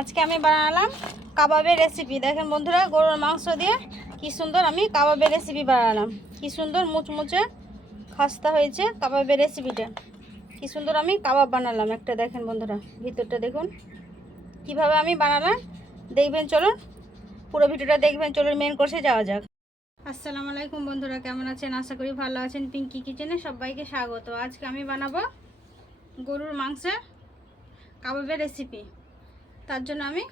আজকে আমি বানালাম কাবাবের রেসিপি। দেখেন বন্ধুরা, গরুর মাংস দিয়ে কি সুন্দর আমি কাবাবের রেসিপি বানালাম। কি সুন্দর মুচমুচে খাস্তা হয়েছে কাবাবের রেসিপিটা। কি সুন্দর আমি কাবাব বানালাম একটা। দেখেন বন্ধুরা, ভিতরটা দেখুন কিভাবে আমি বানালাম। দেখবেন, চলুন পুরো ভিডিওটা দেখবেন। চলুন মেন কোর্সে যাওয়া যাক। আসসালামু আলাইকুম বন্ধুরা, কেমন আছেন? আশা করি ভালো আছেন। পিঙ্কি কিচেনে সবাইকে স্বাগত। আজকে আমি বানাবো গরুর মাংসের কাবাবের রেসিপি। তার জন্য আমি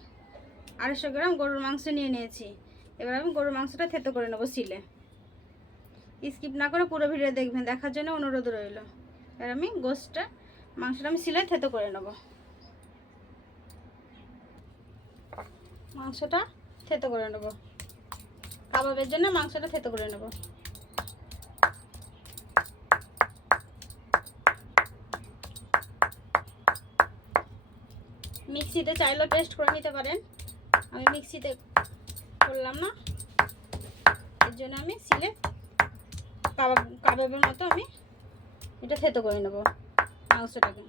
250 গ্রাম গরুর মাংস নিয়ে নিয়েছি। এবার আমি গরুর মাংসটা থেতো করে নেবো শিলে। স্কিপ না করে পুরো ভিডিও দেখবেন, দেখার জন্য অনুরোধ রইল। এবার আমি মাংসটা আমি শিলে থেতো করে নেব। মাংসটা থেতো করে নেব, কাবাবের জন্য মাংসটা থেতো করে নেব। মিক্সিতে চাইলেও পেস্ট করে নিতে পারেন, আমি মিক্সিতে করলাম না। এর জন্য আমি শিলে কাবাবের মতো আমি এটা থেতো করে নেব মাংসটাকে।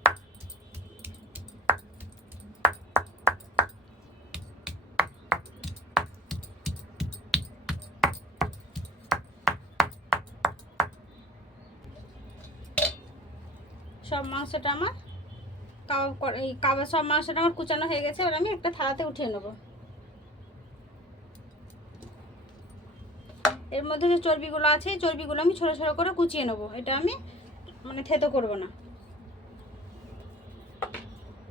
সব মাংসটা আমার সব মাংসটা আমার কুচানো হয়ে গেছে। এবার আমি একটা থালাতে উঠিয়ে নেব। এর মধ্যে যে চর্বিগুলো আছে, এই চর্বিগুলো আমি ছোটো ছোটো করে কুচিয়ে নেব। এটা আমি থেতো করব না।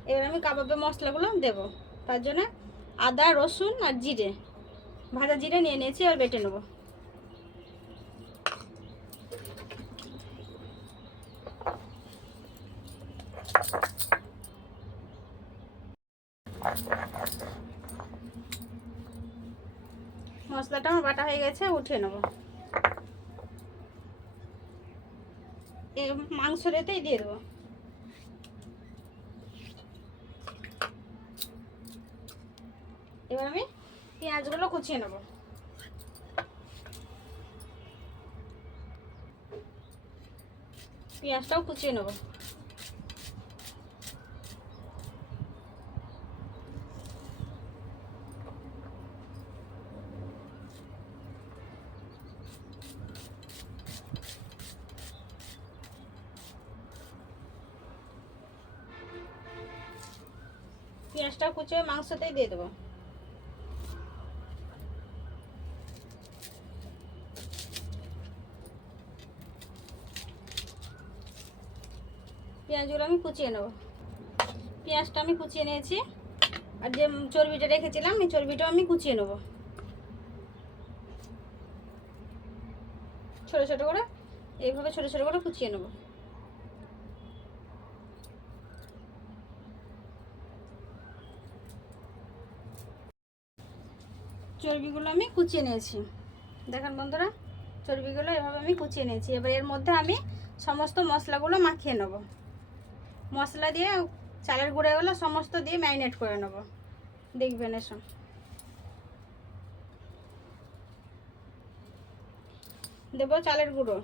এবার আমি কাবাবে মশলাগুলো দেব। তার জন্য আদা, রসুন আর জিরে, ভাজা জিরে নিয়ে নিয়েছি। আর বেটে নেব। মশলাটা আমার বাটা হয়ে গেছে, উঠিয়ে নেব। এই মাংসের এতেই দিয়ে দেবো। এবার আমি পেঁয়াজগুলো কুচিয়ে নেব। পেঁয়াজটাও কুচিয়ে নেব। পেঁয়াজটা কুচিয়ে মাংসতেই দিয়ে দেবো। পেঁয়াজগুলো আমি কুচিয়ে নেব। পেঁয়াজটা আমি কুচিয়ে নিয়েছি। আর যে চর্বিটা রেখেছিলাম, এই চর্বিটাও আমি কুচিয়ে নেব ছোটো ছোটো করে। এইভাবে ছোটো ছোটো করে কুচিয়ে নেব। চর্বিগুলো আমি কুচিয়ে নিয়েছি। দেখেন বন্ধুরা, চর্বিগুলো এভাবে আমি কুচিয়ে নিয়েছি। এবার এর মধ্যে আমি সমস্ত মশলাগুলো মাখিয়ে নেব। মশলা দিয়ে, চালের গুঁড়োগুলো সমস্ত দিয়ে ম্যারিনেট করে নেব। দেখবেন এসব দেব। চালের গুঁড়ো,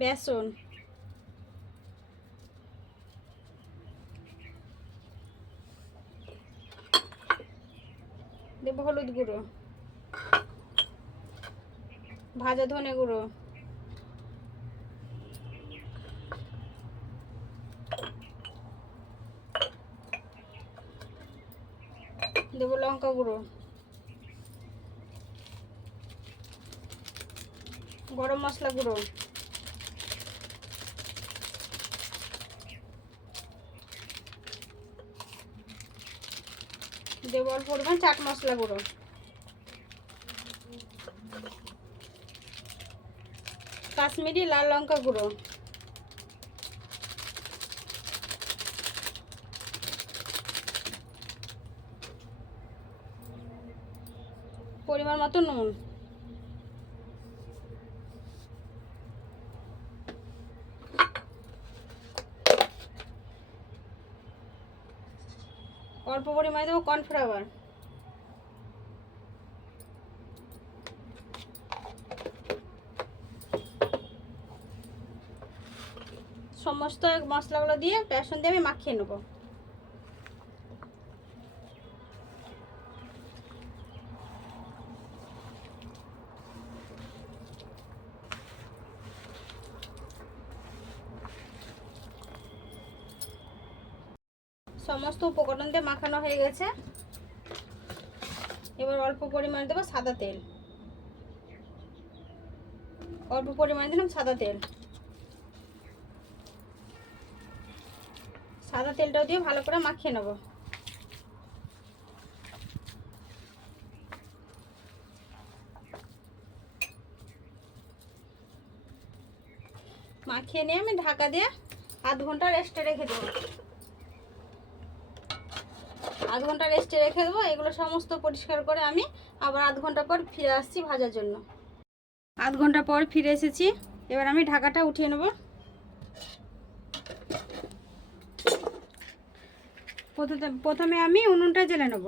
বেসন, দেব হলুদ গুঁড়ো, ভাজা ধনে গুঁড়ো, দেব লঙ্কা গুঁড়ো, গরম মশলা গুঁড়ো, দেব অল্প পরিমাণ চাট মশলা গুঁড়ো, কাশ্মীরি লাল লঙ্কা গুঁড়ো, পরিমাণ মতো নুন, অল্প পরিমাণে দেবো কর্নফ্লাওয়ার, সমস্ত মশলাগুলো দিয়ে বেসন দিয়ে আমি মাখিয়ে নেব। সমস্ত উপকরণ দিয়ে মাখানো হয়ে গেছে। এবার অল্প পরিমাণে দেবো সাদা তেল, অল্প পরিমাণে দিলাম সাদা তেল। সাদা তেলটাও দিয়ে ভালো করে মাখিয়ে নেব। মাখিয়ে নিয়ে আমি ঢাকা দিয়ে আধ ঘন্টা রেস্টে রেখে দেবো। আধ ঘন্টা রেস্টে রেখে দেবো। এগুলো সমস্ত পরিষ্কার করে আমি আবার আধ ঘন্টা পর ফিরে আসছি ভাজার জন্য। আধ ঘন্টা পর ফিরে এসেছি। এবার আমি ঢাকাটা উঠিয়ে নেব। প্রথমে আমি উনুনটা জ্বেলে নেব।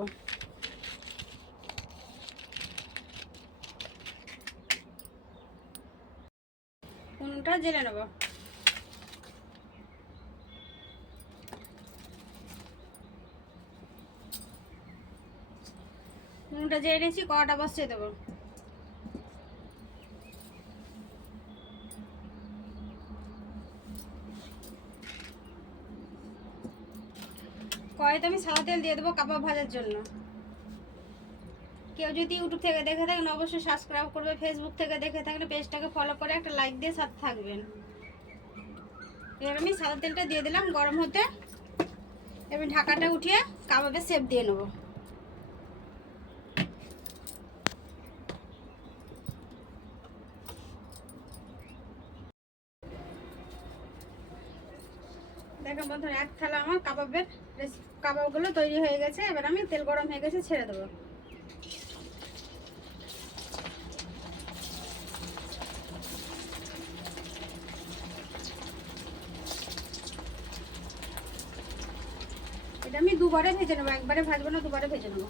উনুনটা জ্বেলে নেব। উনুনটা জ্বেলে নিয়েছি, কড়াটা বসিয়ে দেবো। কড়াইতে আমি সাদা তেল দিয়ে দেবো কাবাব ভাজার জন্য। কেউ যদি ইউটিউব থেকে দেখে থাকেন অবশ্যই সাবস্ক্রাইব করবে, ফেসবুক থেকে দেখে থাকলে পেজটাকে ফলো করে একটা লাইক দিয়ে সাথে থাকবেন। এবার আমি সাদা তেলটা দিয়ে দিলাম গরম হতে। এবার ঢাকাটা উঠিয়ে কাবাবের শেপ দিয়ে নেব। দেখেন বন্ধুরা, এক থালা আমার কাবাবগুলো তৈরি হয়ে গেছে। এবার আমি তেল গরম হয়ে গেছে, ছেড়ে দেবো। এটা আমি দুবারে ভেজে নেবো, একবারে ভাজবো না, দুবারে ভেজে নেবো।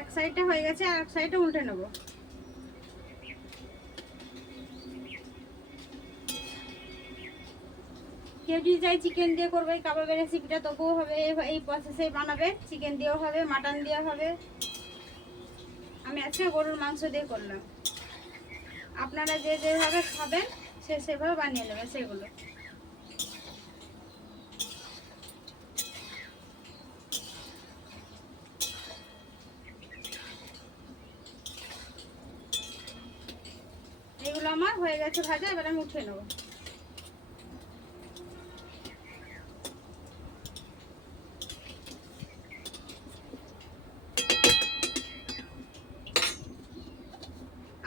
এক সাইডটা হয়ে গেছে, আর এক সাইডটা উল্টে নেব। কেউ যদি চাই চিকেন দিয়ে করবে এই কাবাবের রেসিপিটা, তবুও হবে। এই প্রসেসে বানাবে, চিকেন দিয়েও হবে, মাটন দিয়েও হবে। আমি আজকে গরুর মাংস দিয়ে করলাম। আপনারা যে যেভাবে খাবেন সেভাবে বানিয়ে নেবেন সেগুলো। এগুলো আমার হয়ে গেছে ভাজা। এবার আমি উঠিয়ে নেব।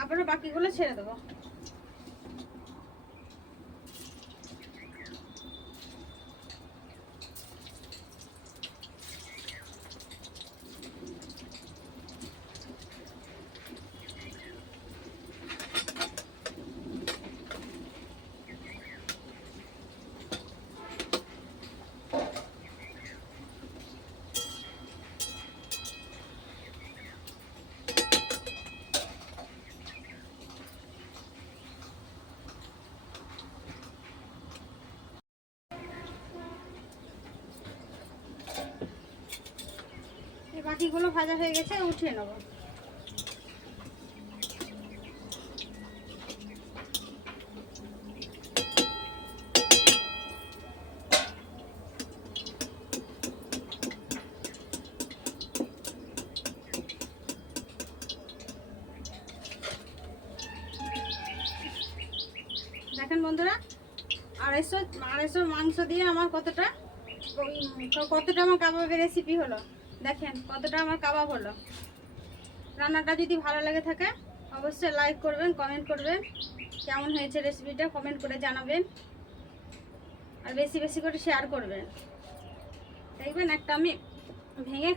আবারও বাকিগুলো ছেড়ে দেবো। বাকিগুলো ভাজা হয়ে গেছে, উঠিয়ে নেব। দেখেন বন্ধুরা, আড়াইশো মাংস দিয়ে আমার কতটা আমার কাবাবের রেসিপি হলো। দেখেন কতটা আমার কাবাব হলো। রান্নাটা যদি ভালো লেগে থাকে অবশ্যই লাইক করবেন, কমেন্ট করবেন, কেমন হয়েছে রেসিপিটা কমেন্ট করে জানাবেন, আর বেশি বেশি করে শেয়ার করবেন। দেখবেন একটা আমি ভেঙে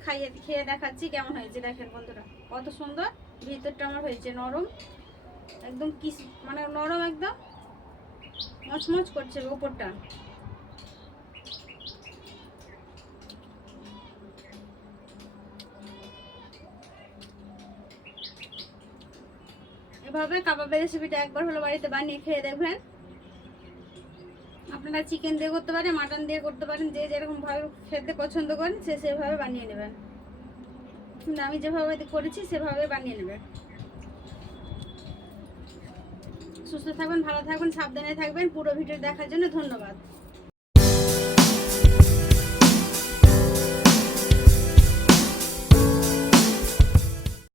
খেয়ে দেখাচ্ছি কেমন হয়েছে। দেখেন বন্ধুরা কত সুন্দর ভিতরটা আমার হয়েছে, নরম একদম, মানে নরম একদম মচমচ করছে উপরটা। এভাবে কাবাবের রেসিপিটা একবার হলো বাড়িতে বানিয়ে খেয়ে দেখবেন। আপনারা চিকেন দিয়ে করতে পারেন, মাটন দিয়ে করতে পারেন, যে যেরকম ভাবে খেতে পছন্দ করেন সে সেভাবে বানিয়ে নেবেন। কিন্তু আমি যেভাবে করেছি সেভাবে বানিয়ে নেবেন। সুস্থ থাকবেন, ভালো থাকবেন, সাবধানে থাকবেন। পুরো ভিডিও দেখার জন্য ধন্যবাদ।